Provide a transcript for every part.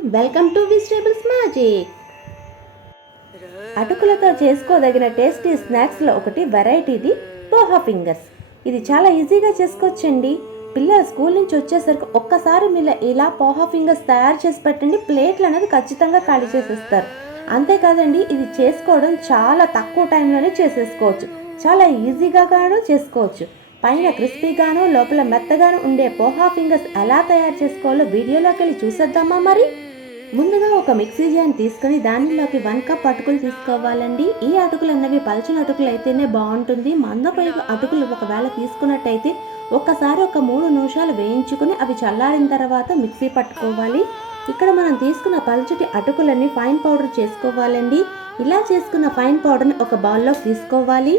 Welcome to vegetables magic అటుకులతో చేసుకోదగిన tasty స్నాక్స్లో ఒకటి వెరైటీది poha fingers ఇది చాలా ఈజీగా చేసుకోవచ్చండి. పిల్లలు స్కూల్ నుంచి వచ్చేసరికి ఒక్కసారి మీరు ఇలా పోహా ఫింగర్స్ తయారు చేసి పెట్టండి ప్లేట్లు అనేది ఖచ్చితంగా ఖాళీ చేసేస్తారు. అంతేకాదండి ఇది చేసుకోవడం చాలా తక్కువ టైంలోనే చేసేసుకోవచ్చు. చాలా ఈజీగా కూడా చేసుకోవచ్చు. పైన క్రిస్పీగాను లోపల మెత్తగాను ఉండే పోహా ఫింగర్స్ ఎలా తయారు చేసుకోవాలో వీడియోలోకి వెళ్ళి చూసేద్దామా మరి? ముందుగా ఒక మిక్సీ జాన్ తీసుకొని దానిలోకి వన్ కప్ అటుకులు తీసుకోవాలండి. ఈ అటుకులు అన్నవి పలచిన అటుకులు అయితేనే బాగుంటుంది. మందపొయ్యి అటుకులు ఒకవేళ తీసుకున్నట్టయితే ఒక్కసారి ఒక మూడు నిమిషాలు వేయించుకుని అవి చల్లారిన తర్వాత మిక్సీ పట్టుకోవాలి. ఇక్కడ మనం తీసుకున్న పలచటి అటుకులన్నీ ఫైన్ పౌడర్ చేసుకోవాలండి. ఇలా చేసుకున్న ఫైన్ పౌడర్ని ఒక బౌల్లో తీసుకోవాలి.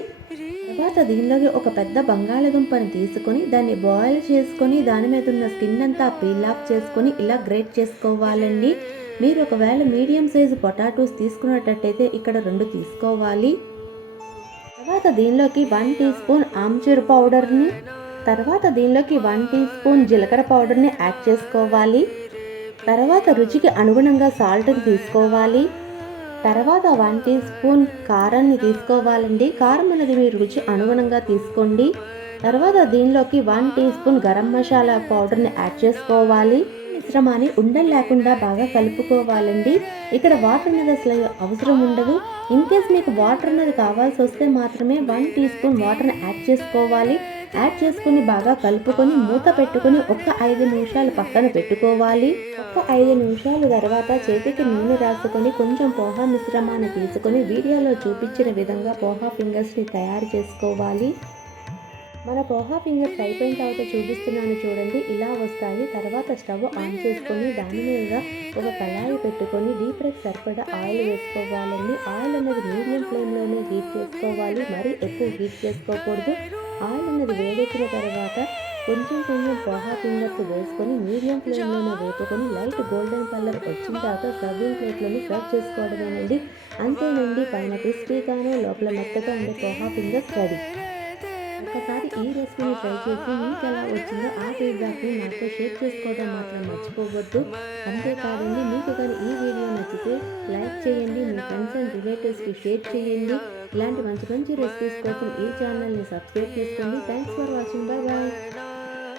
తర్వాత దీనిలోకి ఒక పెద్ద బంగాళదుంపని తీసుకొని దాన్ని బాయిల్ చేసుకొని దాని మీద ఉన్న స్కిన్ అంతా పీల్ ఆఫ్ చేసుకొని ఇలా గ్రేట్ చేసుకోవాలండి. మీరు ఒకవేళ మీడియం సైజు పొటాటోస్ తీసుకున్నట్టయితే ఇక్కడ రెండు తీసుకోవాలి. తర్వాత దీనిలోకి వన్ టీ స్పూన్ ఆమ్చూర్ పౌడర్ని తర్వాత దీనిలోకి వన్ టీ స్పూన్ జీలకర్ర పౌడర్ని యాడ్ చేసుకోవాలి. తర్వాత రుచికి అనుగుణంగా సాల్ట్ని తీసుకోవాలి. తర్వాత వన్ టీ స్పూన్ కారాన్ని తీసుకోవాలండి. కారం అనేది మీరు రుచి అనుగుణంగా తీసుకోండి. తర్వాత దీనిలోకి one teaspoon garam masala పౌడర్ని యాడ్ చేసుకోవాలి. మిశ్రమాన్ని ఉండలు లేకుండా బాగా కలుపుకోవాలండి. ఇక్కడ వాటర్ అనేది అసలు అవసరం ఉండదు. ఇన్ కేస్ మీకు వాటర్ అనేది కావాల్సి వస్తే మాత్రమే వన్ టీ స్పూన్ వాటర్ని యాడ్ చేసుకోవాలి. యాడ్ చేసుకుని బాగా కలుపుకొని మూత పెట్టుకొని ఒక్క ఐదు నిమిషాలు పక్కన పెట్టుకోవాలి. ఒక్క ఐదు నిమిషాల తర్వాత చేతికి నూనె రాసుకొని కొంచెం పోహా మిశ్రమాన్ని తీసుకొని వీడియోలో చూపించిన విధంగా పోహా ఫింగర్స్ని తయారు చేసుకోవాలి. మన పోహా ఫింగర్స్ అయిపోయిన తర్వాత చూపిస్తున్నాను చూడండి. ఇలా వస్తాయి. తర్వాత స్టవ్ ఆన్ చేసుకొని దాని మీద ఒక కళాయి పెట్టుకొని డీప్ ఫ్రైకి సరిపడా ఆయిల్ వేసుకోవాలండి. ఆయిల్ అనేది మీడియం ఫ్లేమ్లోనే హీట్ చేసుకోవాలి. మరీ ఎక్కువ హీట్ చేసుకోకూడదు. ఆయిల్ అనేది వేడెక్కిన తర్వాత కొంచెం కొంచెం పోహా ఫింగర్స్ వేసుకొని మీడియం ఫ్లేమ్లోనే వేపుకొని లైట్ గోల్డెన్ కలర్ వచ్చిన తర్వాత సర్వింగ్ ప్లేట్లోని సర్వ్ చేసుకోవడమేనండి. అంతేనండి. పైన క్రిస్పీగాను లోపల మెత్తగా ఉండే పోహా ఫింగర్స్ రెడీ. ఒక్కసారి ఈ రెసిపీని ట్రై చేసి మీకు ఎలా వచ్చిందో ఆ ఫీడ్బ్యాక్ని నాతో షేర్ చేసుకోవడం మాత్రం మర్చిపోవద్దు. అంతేకాదండి మీకు కానీ ఈ వీడియో నచ్చితే లైక్ చేయండి మీ ఫ్రెండ్స్ అండ్ రిలేటివ్స్కి షేర్ చేయండి. ఇలాంటి మంచి మంచి రెసిపీస్ కోసం ఈ ఛానల్ని సబ్స్క్రైబ్ చేసుకోండి. Thanks for watching. Bye bye